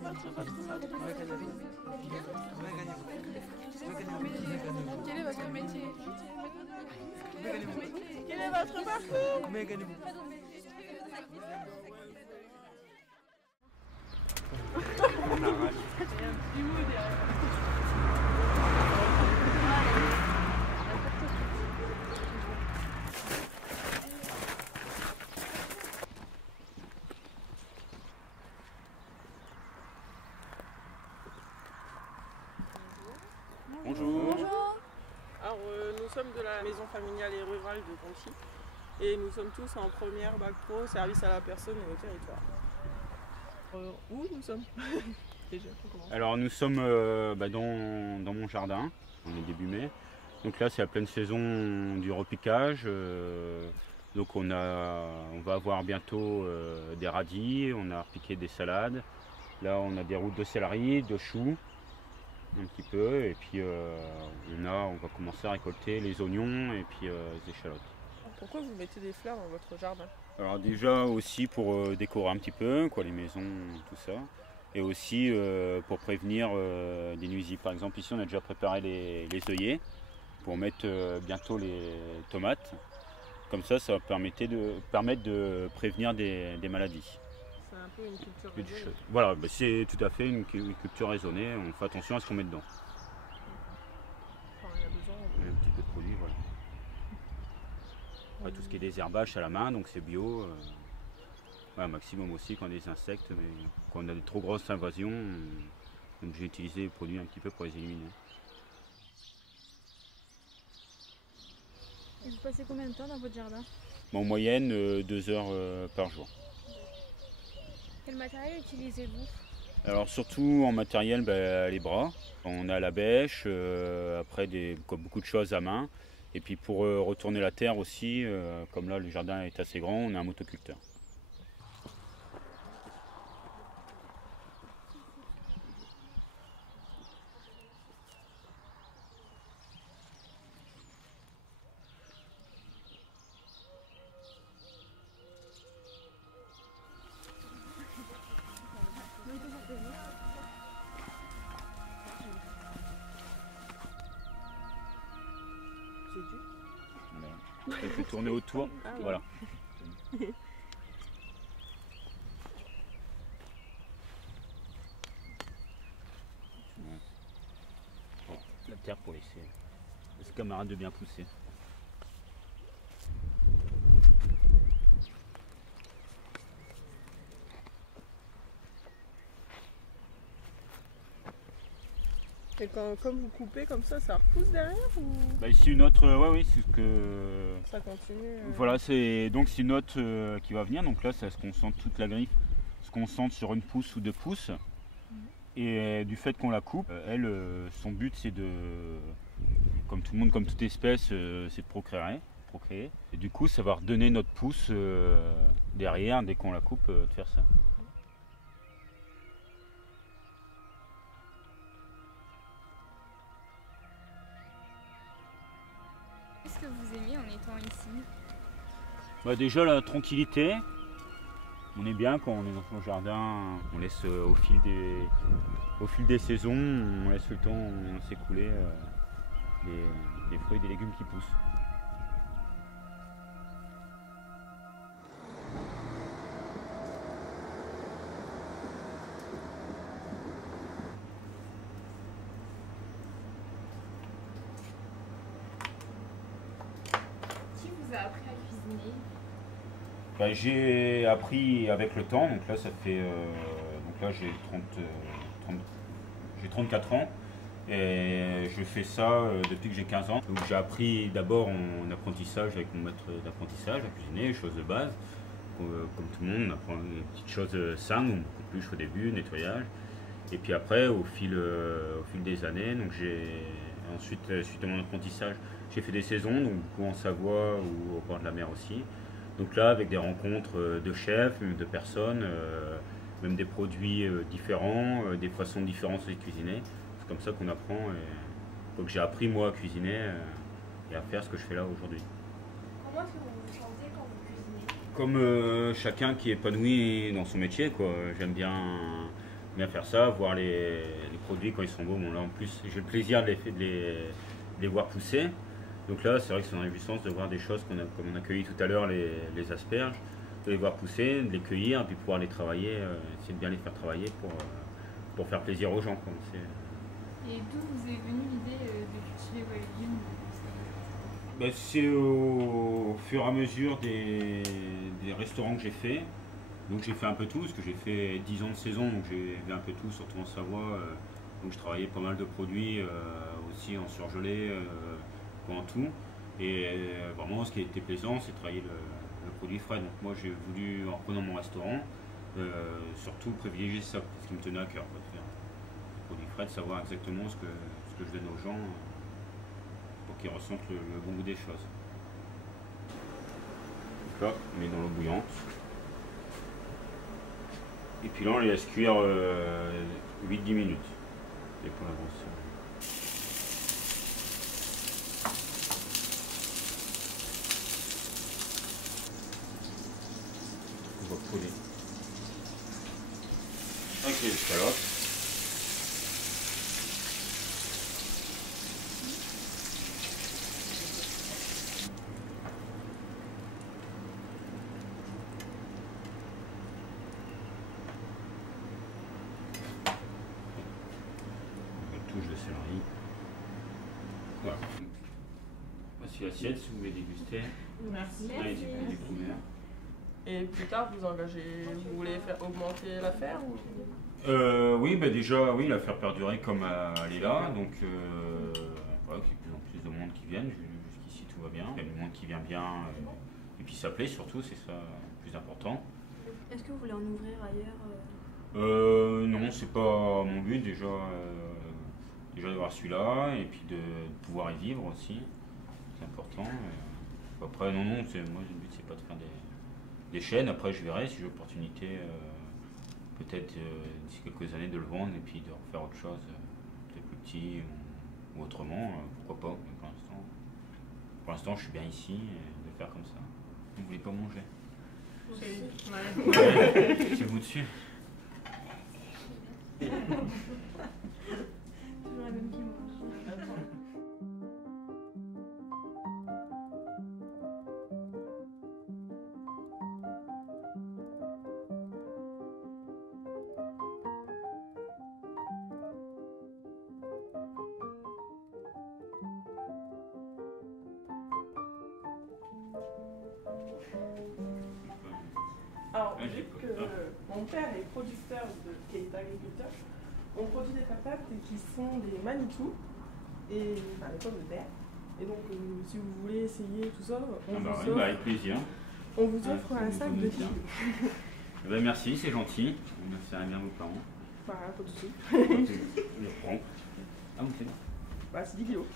Quel est votre métier? Quel est votre parcours? Bonjour. Alors nous sommes de la maison familiale et rurale de Conty et nous sommes tous en première bac pro service à la personne et au territoire. Où nous sommes déjà, Alors nous sommes dans mon jardin, on est début mai. Donc là c'est la pleine saison du repiquage. Donc on va avoir bientôt des radis, on a repiqué des salades. Là on a des routes de céleri, de choux. Un petit peu et puis on va commencer à récolter les oignons et puis les échalotes. Pourquoi vous mettez des fleurs dans votre jardin? Alors déjà aussi pour décorer un petit peu quoi, les maisons, tout ça, et aussi pour prévenir des nuisibles. Par exemple ici on a déjà préparé les œillets pour mettre bientôt les tomates. Comme ça va permettre de prévenir des maladies. C'est un peu une culture raisonnée. Voilà, c'est tout à fait une culture raisonnée, on fait attention à ce qu'on met dedans. Enfin, il y a besoin un petit peu de produit, voilà. Après, tout ce qui est désherbage à la main, donc c'est bio. Un maximum aussi quand il y a des insectes, mais quand on a des trop grosses invasions, donc j'ai utilisé des produits un petit peu pour les éliminer. Et vous passez combien de temps dans votre jardin? En moyenne, 2 heures par jour. Quel matériel utilisez-vous? Alors surtout en matériel, les bras. On a la bêche, après beaucoup de choses à main. Et puis pour retourner la terre aussi, comme là le jardin est assez grand, on a un motoculteur. C'est dû. Je fais tourner autour, Ah ouais. voilà. Bon, la terre pour laisser les camarades de bien pousser. Et comme vous coupez comme ça repousse derrière ou Ici une autre, oui, c'est ce que. ça continue Voilà, c'est une autre qui va venir. Donc là, ça se concentre, toute la griffe se concentre sur 1 pouce ou 2 pouces. Et du fait qu'on la coupe, elle, son but c'est de, comme tout le monde, comme toute espèce, c'est de procréer. Et du coup, ça va redonner notre pouce derrière, dès qu'on la coupe, de faire ça. Qu'est-ce que vous aimez en étant ici? Déjà la tranquillité. On est bien quand on est dans son jardin, on laisse au fil des saisons, on laisse le temps s'écouler des fruits et des légumes qui poussent. Qui vous a appris à cuisiner? J'ai appris avec le temps, donc là ça fait donc là j'ai 34 ans et je fais ça depuis que j'ai 15 ans. Donc j'ai appris d'abord en apprentissage avec mon maître d'apprentissage à cuisiner, choses de base. Comme tout le monde, on apprend des petites choses simples, beaucoup plus au début, nettoyage. Et puis après, au fil des années, donc ensuite, suite à mon apprentissage, j'ai fait des saisons, donc beaucoup en Savoie ou au bord de la mer aussi. Donc là, avec des rencontres de chefs, de personnes, même des produits différents, des façons différentes de cuisiner. C'est comme ça qu'on apprend. Donc j'ai appris moi à cuisiner et à faire ce que je fais là aujourd'hui. Comment est-ce que vous vous sentez quand vous cuisinez? Comme chacun qui est épanoui dans son métier, quoi. J'aime bien bien faire ça, voir les produits quand ils sont beaux. Bon, là en plus, j'ai le plaisir de les voir pousser. Donc là, c'est vrai que c'est une réjouissance de voir des choses comme on a cueilli tout à l'heure, les asperges, de les voir pousser, de les cueillir, puis pouvoir les travailler, essayer de bien les faire travailler pour faire plaisir aux gens, quoi. Et d'où vous est venue l'idée de cultiver vos légumes? Ben, c'est au fur et à mesure des restaurants que j'ai fait. Donc j'ai fait un peu tout, parce que j'ai fait 10 ans de saison, donc j'ai vu un peu tout, surtout en Savoie. Donc je travaillais pas mal de produits, aussi en surgelé, en tout. Et vraiment, ce qui était plaisant, c'est de travailler le produit frais. Donc moi, j'ai voulu, en reprenant mon restaurant, surtout privilégier ça, ce qui me tenait à cœur, quoi, de faire le produit frais, de savoir exactement ce que je donne aux gens pour qu'ils ressentent le bon goût des choses. Donc là, on met dans l'eau bouillante. Et puis là, on les laisse cuire 8-10 minutes. Et pour l'avancer. On va coller avec les escalopes. On touche de céleri. Voilà. Voici l'assiette si vous voulez déguster. Merci. Là, il y a des couverts. Et plus tard, vous voulez faire augmenter l'affaire ou... Oui, bah déjà, oui, la faire perdurer comme elle est là. Donc, voilà, qu'il y ait de plus en plus de monde qui viennent. Jusqu'ici, tout va bien. Il y a du monde qui vient bien. Et puis, ça plaît surtout, c'est ça le plus important. Est-ce que vous voulez en ouvrir ailleurs? Non, c'est pas mon but. Déjà d'avoir celui-là et puis de pouvoir y vivre aussi. C'est important. Après, non, moi, le but, c'est pas de faire des chaînes. Après, je verrai si j'ai l'opportunité, peut-être d'ici quelques années, de le vendre et puis de refaire autre chose, peut-être plus petit ou autrement, pourquoi pas. Mais pour l'instant, je suis bien ici et de le faire comme ça. Vous voulez pas manger? Ouais. C'est vous dessus. Toujours la même qui mange. Alors, vu que mon père est producteur, qui est agriculteur, on produit des patates qui sont des Manitou et les pommes de terre. Et donc, si vous voulez essayer tout ça, Avec plaisir. on vous offre un sac de kilos. Merci, c'est gentil. Merci bien vos parents. Voilà, pas de soucis. Je le prends. Ah, bon, c'est bon. Bah, c'est 10 kilos.